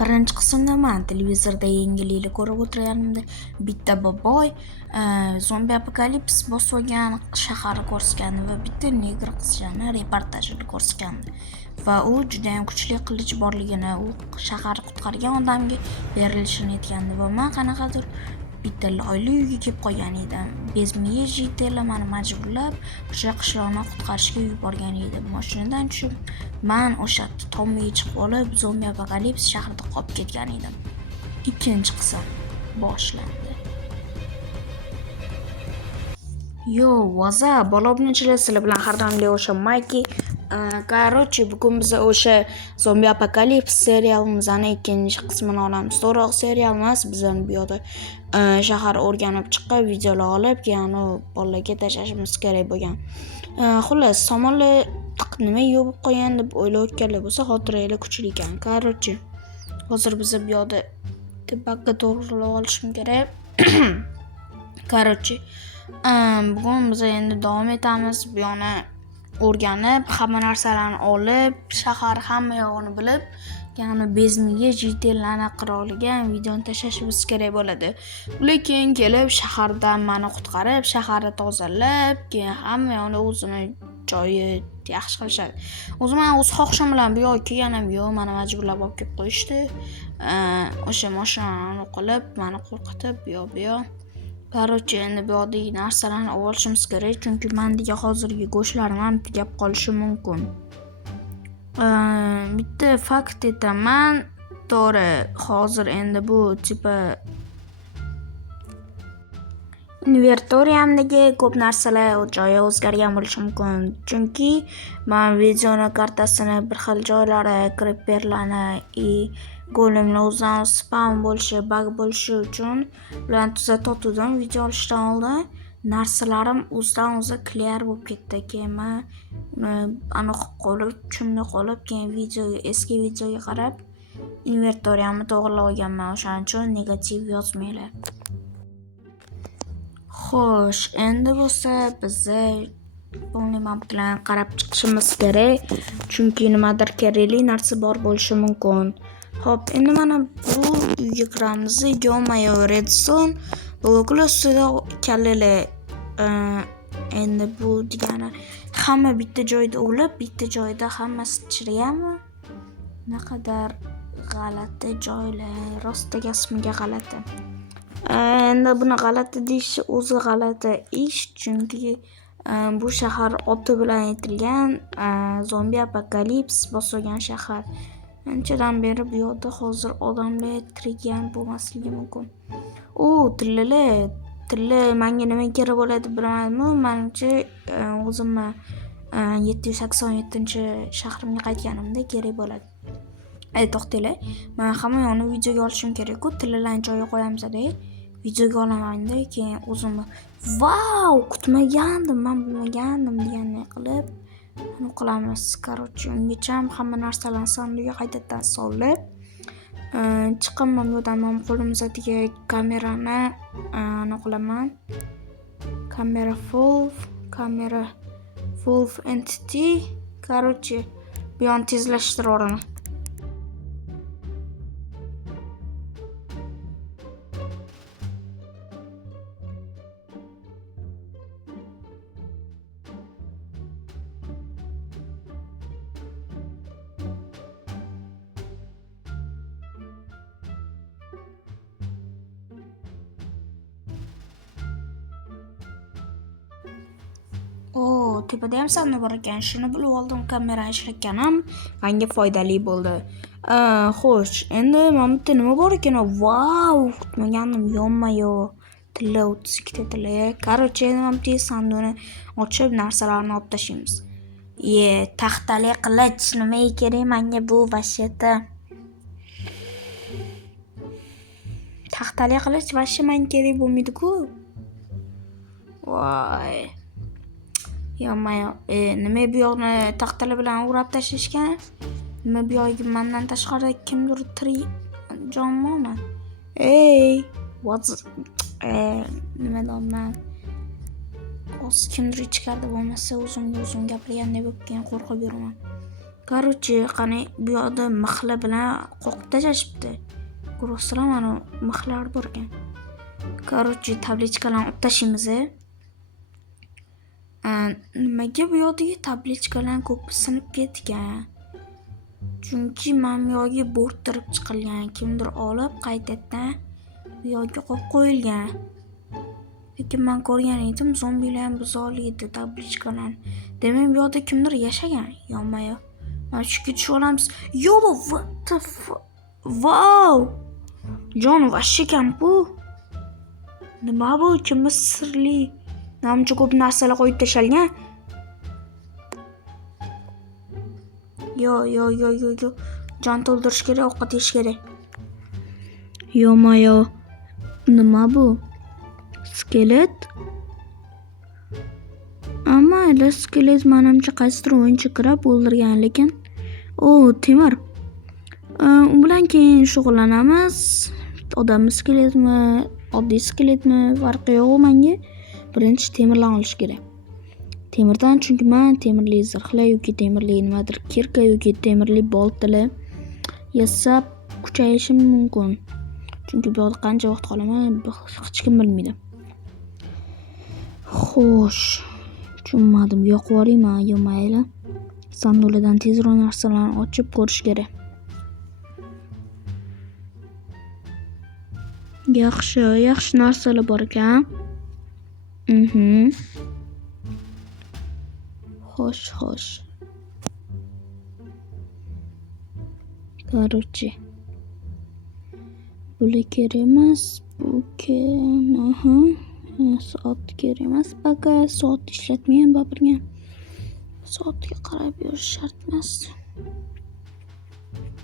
Birinchi qismda man televizorda yangilikni ko'rib o'tirganimda bitta boboy zombi apokalips bosgan shaharni ko'rsatgandi va bitta negr qizchani reportajini ko'rsatgandi va u judayam kuchli qilich borligini, u shaharni qutqargan odamga berilishini aytgandi va man qanaqadir bitta loyli uyga kelib qolgan edim. Bezmiye jitela mani majburlab o'sha qishloqni qutqarishga yuborgan edi. Mashinadan tushib man o'sha tomga chiqib olib zombi apokalips shahrida qolib ketgan edim. Ikkinchi qism boshlandi. Yo, vaza, bola obunchilar sizlar bilan har doimdek o'sha Mikey. Короче, bugun biz o'sha zombi apokalips serialimizni ikkinchi qismini olamiz. To'g'ri, serial emas, bizning bu yerda shahar o'rganib chiqqan videolar olib, keyin bolalarga tashlashimiz kerak bo'lgan. Xullas, tomonlar nima yopib qo'ygan deb o'ylayotganlar bo'lsa, xotiranglar kuchli ekan. Короче, hozir biz bu yerda tepakka to'g'rilab olishim kerak. Короче, bugun biz endi davom etamiz. Bu yana o'rganib, hamma narsalarni olib, shahar hamma yog'ini bilib, ya'ni bezmiye jitellarni qiroliga videoni tashlashimiz kerak bo'ladi. Ular keyin kelib shahardan mani qutqarib, shaharni tozalab, keyin hamma yog'ini o'zini joyi yaxshi qilishadi. O'zim o'z xohishim bilan bu yoqqa kelganim yo'q, meni majburlab olib kelib qo'yishdi. O'sha mashinani qilib, meni qo'rqitib, bu yoq. Короче, endi bu yoqdagi narsalarni olishimiz kerak, chunki menga hozirgi go'shtlarim ham tugab qolishi mumkin. Bitta fakt aytaman, to'g'ri, hozir endi bu tipa inventoriyamdagi ko'p narsalar joyi o'zgargan bo'lishi mumkin, chunki men videoni kartasini bir xil joylari creeperlarni golemlar o'zidan spam bo'lishi, bug bo'lishi uchun bilan tuzatdim video olishdan oldin. Narsalarim o'zidan o'zi clear bo'lib ketdi. Keyin men aniq qolib, tushimda qolib, keyin eski videoga qarab inventoriyamni to'g'rilab olganman. O'shaning uchun negativ yozmanglar. Xo'sh, endi bo'lsa bizni polniy map bilan qarab chiqishimiz kerak, chunki nimadir kerakli narsa bor bo'lishi mumkin. Xo'p, endi mana bu uyga kiramiz. Yo-mayo, redstone bloklar ustida kallalar. Endi bu degani hamma bitta joyda o'lib, bitta joyda hammasi chiriyami? Naqadar g'alati joylar, rosta gasmiga g'alati. Endi buni g'alati deyish o'zi g'alati ish, chunki bu shahar oti bilan aytilgan zombi apokalips bosgan shahar. Anchadan beri bu yerda hozir odamlar tirigan bo'lmasligi mumkin. Tilla menga nima kerak bo'ladi bilmayman. Menimcha o'zimni 787-shahrimga qaytganimda kerak bo'ladi. To'xtanglar. Men hamma yoqni videoga olishim kerak-ku, tillalarni joyiga qo'yamiz-da. Videoga olamanda, keyin o'zimni vau, kutmagandim, men bilmagandim deganday qilib buni qilamiz. Короче, ungacha hamma narsalarni sanduqqa qaytadan solib, chiqaman yo'ldan. Men qo'limdagi kamerani aniqlaman. Kamera full entity. Короче, bu yon tezlashtiraman. Tepada ham sanduq bor ekan. Shuni bilib oldim, kamera ishlatganim menga foydali bo'ldi. Xo'sh, endi mana bu nima bor ekan? Vau, kutmagandim, yo-mayo. Tilla 32 ta tilla. Короче, endi mana bu sanduqni ochib narsalarni olib tashlaymiz. Taxtali qilich nimaga kerak menga bu vashiyatda? Taxtali qilich vashi menga kerak bo'lmaydi-ku. Voy. Yo-mayo, nima bu yoqni taxtalar bilan o'rab tashlashgan? Nima bu yoqga mendan tashqari kimdir tirik jonmi? Nima deyman? O'z kimdir ichkarida bo'lmasa o'zimga o'zim gapirgandek bo'lib keyin qo'rqib yuraman. Короче, qani bu yoqda mixli bilan qo'qib tashlashibdi. Ko'rasizlar, mana mixlar bor ekan. Короче, tablechkalarni olib tashlaymiz. Nimaga bu yoqdagi tablechkalar ko'pi sinib ketgan? Chunki mana bu yoqga bo'rttirib chiqilgan. Kimdir olib qaytadan bu yoqga qo'yib qo'yilgan. Lekin men ko'rgan edim, zombilar ham buzoliydi tablechkalarni. Demak, bu yoqda kimdir yashagan. Yo'qmi-yo? Mana shu tushib olamiz. Yo, what the fuck? Wow! Jon vashshi ekan bu. Nima bu? Kimdir sirli namcha ko'p narsalar qo'yib tashalgan. Yo. Jon to'ldirish kerak, ovqat yeyish kerak. Yo'qmi-yo? Nima bu? Skelet? Mayli, skelet menimcha qaysidir o'yinchi kirib o'ldirgan, lekin temir. U bilan keyin shug'ullanamiz. Odam skeletmi, oddiy skeletmi farqi yo'q menga. Birinchi temirlarni olish kerak. Temirdan, chunki men temirli zirhlar yoki temirli nimadir kirka yoki temirli boltalar yasab kuchayishim mumkin. Chunki bu yerda qancha vaqt qolaman, hech kim bilmaydi. Xo'sh, tushunmadim. Yo'q borayman, yo mayli. Sanduqlardan tezroq narsalarni ochib ko'rish kerak. Yaxshi narsalar bor ekan. Xo'sh. Короче. Bular kerak emas, bu soat kerak emas. Baka soat ishlatmayman babirga. Soatga qarab yurish shart emas.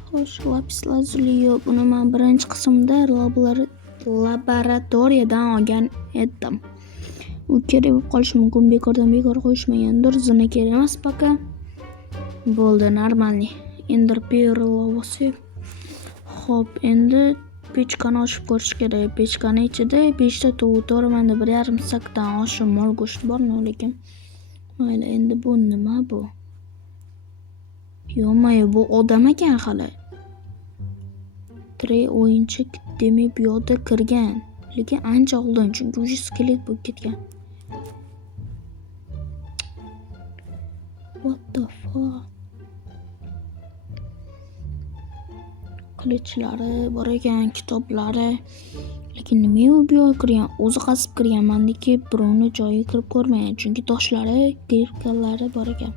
Xo'sh, lapis lazuli yo'q. Buni men birinchi qismda laboratoriyadan olgan edim. U kerak bo'lib qolishi mumkin, bekor qo'yishmagandir. Zina kerak emas baka. Bo'ldi, normalniy. Ender pearl lavasi. Xo'p, endi pechkani ochib ko'rish kerak. Pechkani ichida 5 ta tovuq to'g'ramanda 1,5 sakdan oshiq mol go'shti bor-ku, lekin mayli, endi bu nima bu? Yo'q, bu odam ekan hali. Trey o'yinchi demak bu yoqda kirgan, lekin ancha oldin, chunki u skelet bo'lib ketgan. What the fuck? Qilichlari bor ekan, kitoblari. Lekin nima u bu yoqqa kirgan? O'zi qasib kirgan. Mendiki birovni joyiga kirib ko'rmagan, chunki toshlari, kirkalari bor ekan.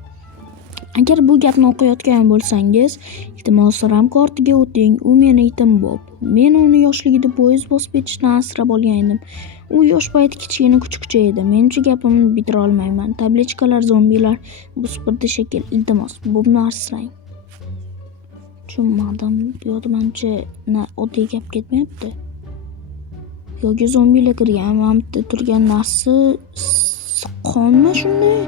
Agar bu gapni o'qiyotgan bo'lsangiz, iltimos ramka ortiga o'ting. U meni itim Bob. Men uni yoshligida poyezd bosib ketishdan asrab olgan edim. U yosh payti kichkina kuchukcha edi. Menimcha gapimni bitira olmayman. Tablechkalar zombilar bu supurdi shekil. Iltimos, Bobni asrang. Tushunmadim. Bu yoqda menimcha oddiy gap ketmayapti. Yoki zombilar kirgan. Mana bu turgan narsa qonmi shunday?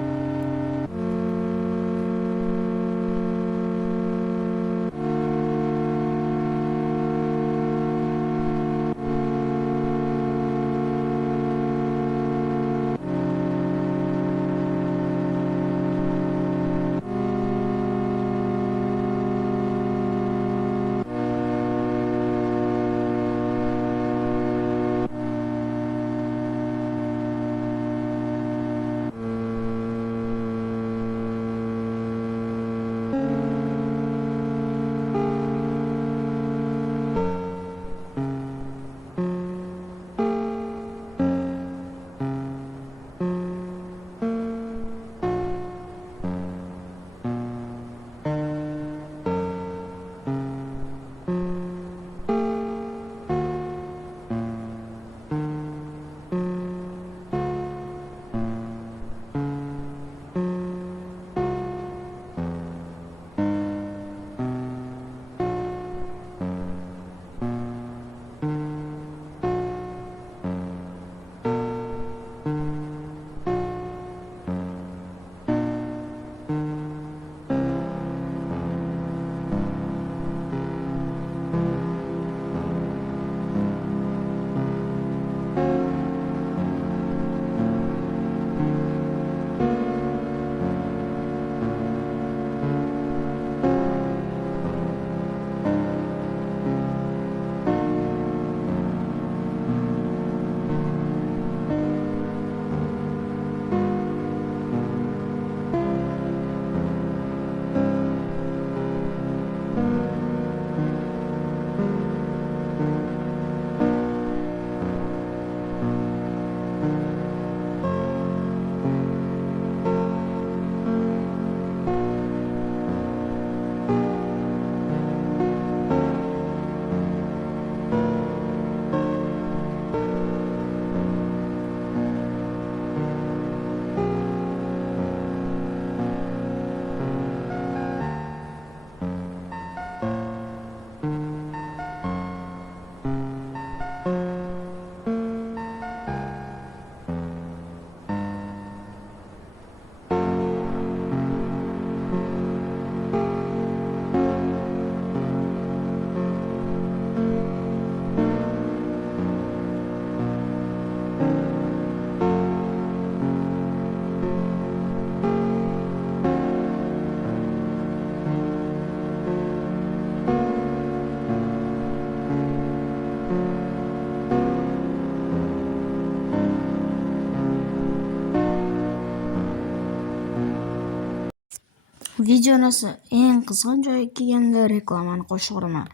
videosi eng qizg'in joyiga kelganda reklamani qo'shib uraman.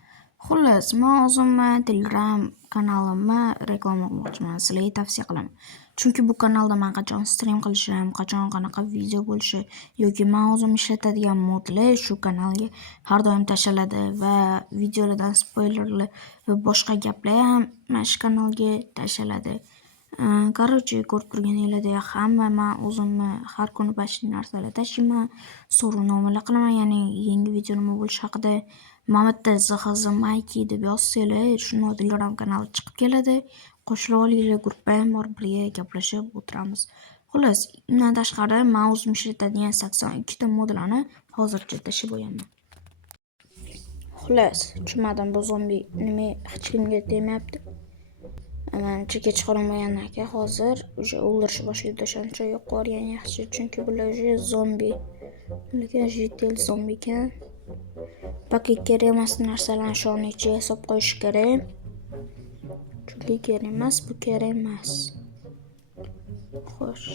Xullas, men o'zimni Telegram kanalimni reklama qilmoqchiman. Sizlarga tavsiya qilaman. Chunki bu kanalda men qachon stream qilishim, qachon qanaqa video bo'lishi yoki men o'zim ishlatadigan modlar shu kanalga har doim tashlanadi va videolardan spoilerlar va boshqa gaplar ham mana shu kanalga tashlanadi. Короче, ko'rib turganinglardek hamma men o'zimni har kuni почти narsalar tashlayman, so'rovnomalar qilaman, ya'ni yangi video nima bo'lishi haqida Mamatda ZHZ Mikey deb yozsanglar, shuni Telegram kanali chiqib keladi. Qo'shilib olinglar, gruppa ham bor, birga gaplashib o'tiramiz. Xullas, undan tashqari men o'zim ishlatadigan 82 ta modlarni hozircha tashlab qo'yaman. Xullas, tushunmadim bu zombi nima hech kimga tegmayapti. Menimcha kechqurun bo'lgandan keyin hozir o'sha o'ldirishni boshlaydi, o'shancha yo'q qilgan yaxshi, chunki bular o'sha zombi. Lekin jitel zombi ekan. Paket kerak emas narsalarni shuni ichiga solib qo'yish kerak. Chunki kerak emas, bu kerak emas. Xo'sh.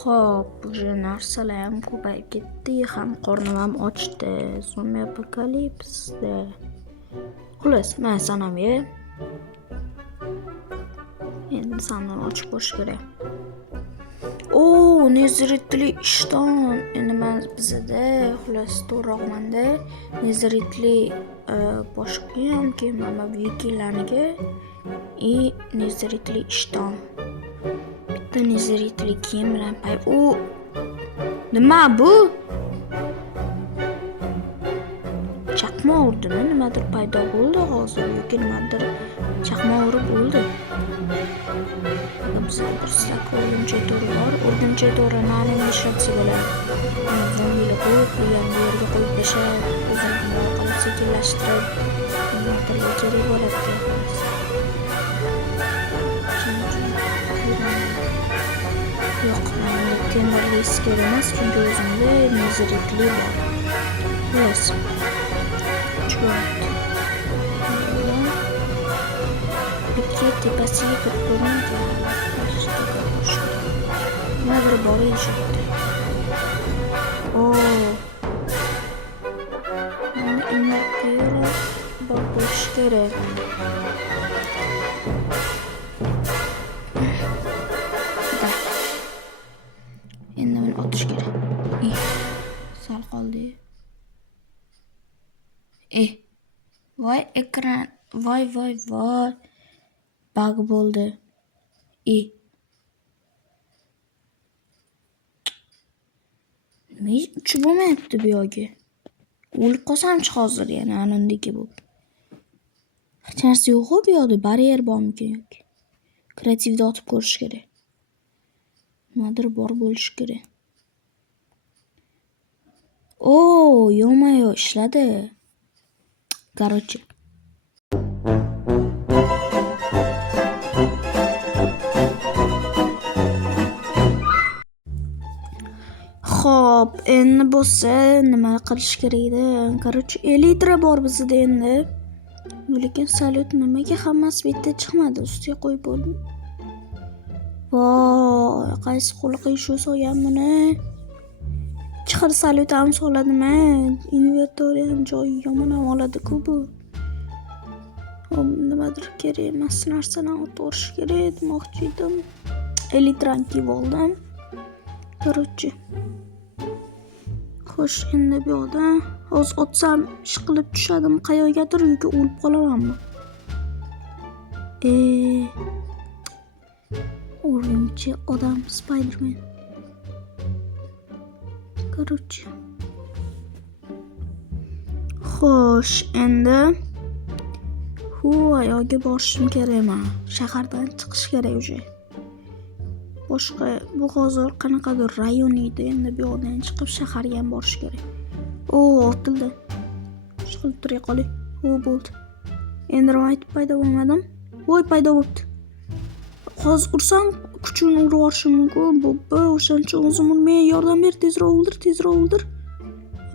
Xo'p, o'sha narsalar ham ko'payib ketdi, ham qornim ham ochdi. Zombi apokalipsda. Xullas, men sanamga endi sanani ochib ko'rish kerak. Neziritli ishton. Endi men bizda xullas to'g'riroqmanda neziritli boshqa ham mana vikinglarniki neziritli ishton. Bitta neziritli kiyim bilan nima bu? Chaqma urdimi? Nimadir paydo bo'ldi hozir yoki nimadir chaqma urib o'ldi. Bizda bir sak o'rgimchak to'ri bor. O'rgimchak to'ri nani ishlatsa bo'ladi. Zombilar qo'yib, yerga qo'yib tashlab, o'zini orqali sekinlashtirib, nimalarga kerak bo'ladi. Yo'q, temirli kerak emas, chunki o'zimda neziritli bor. Xullas. Tepasiga kirib ko'rmaydi. Nimadir bor eshitdi. Endi bor bo'lishi kerak. Endi buni otish kerak. Sal qoldi. Voy ekran. Voy. Bug bo'ldi. Nima uchib bo'lmayapti bu yo'lga? O'lib qolsamchi hozir yana anundagi bu. Hech narsa yo'q-ku bu yo'lda, baryer bormikan yoki? Kreativda otib ko'rish kerak. Nimadir bor bo'lishi kerak. Yo-mayo, ishladi. Короче. Xo'p, endi bo'lsa nima qilish kerak edi? Короче, elitra bor bizda endi. Lekin salyut nimaga hammasi bitta chiqmadi? Ustiga qo'yib bo'ldim. Voy, qaysi xulqiy shu so'yam buni? Chixir salyut ham soladimi? Inventoriy ham joyi yomon ham oladi-ku bu. Nimadir kerak emas narsadan o'tirish kerak demoqchi edim. Elitran kiyib oldim. Короче. Xo'sh, endi bu yoqda hozir otsam ishqilib tushadimi qayergadir yoki o'lib qolamanmi? O'rgimchi odam Spiderman. Короче. Xo'sh, endi ayoga borishim kerak men. Shahardan chiqish kerak o'sha. Boshqa bu hozir qanaqadir rayon edi, endi bu yoqdan chiqib shaharga ham borish kerak. Otildi. qilib turay qolay. U bo'ldi. Endi aytib paydo bo'lmadim. Voy paydo bo'ldi. Hozir ursam kuchini urib yuborishi mumkin. Bo'pti, o'shancha o'zim urmay yordam ber, tezroq o'ldir.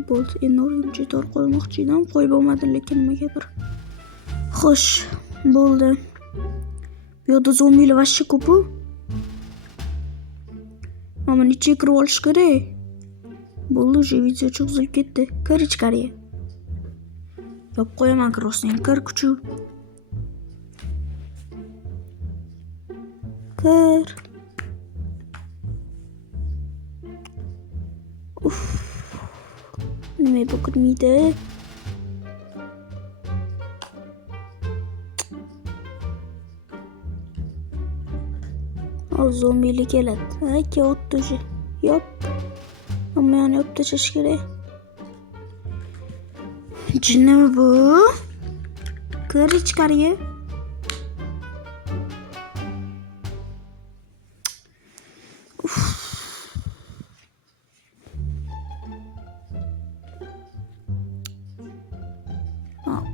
Bo'ldi. Endi o'rgimchi tor qo'ymoqchi edim, qo'yib bo'lmadi lekin nimagadir. Xo'sh, bo'ldi. Bu yerda zombilar vashcha ko'p. Mana ichiga kirib olish kerak. Bo'ldi, o'sha video cho'zilib ketdi. Kir ichkariga. Yop qo'yaman kirosdan. Kir kuchu. Kir. Uf. Nima bu kirmaydi? Zombilik keladi. Aka o'tdi o'sha. Yop. Ammo yana yopib tashlash kerak. Jinnimi bu? Kir ichkariga.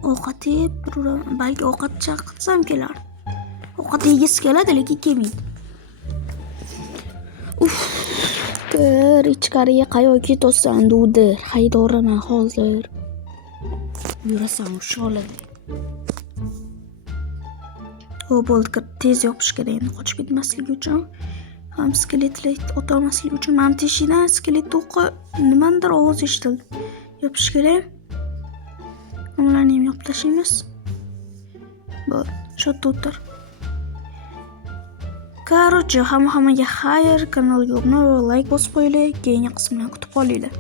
Ovqat yeb turaman. Balki ovqat chaqirtsam kelar. Ovqat yegisi keladi, lekin kelmaydi. Kir ichkariga qayoqqa ketasan, dudir. Haydoraman hozir. Yurasan sholada. O bo'ldi, tez yopish kerak endi qochib ketmasligi uchun. Ham skeletlar ota olmasligi uchun men teshidan skelet o'qi nimandir ovoz eshitildi. Yopish kerak. Ularni ham yopib tashlaymiz. Bo'ldi, shu yerda o'tir. Hammaga xayr, kanalga obuna va like bosib qo'yinglar. Keyingi qismini kutib qolinglar.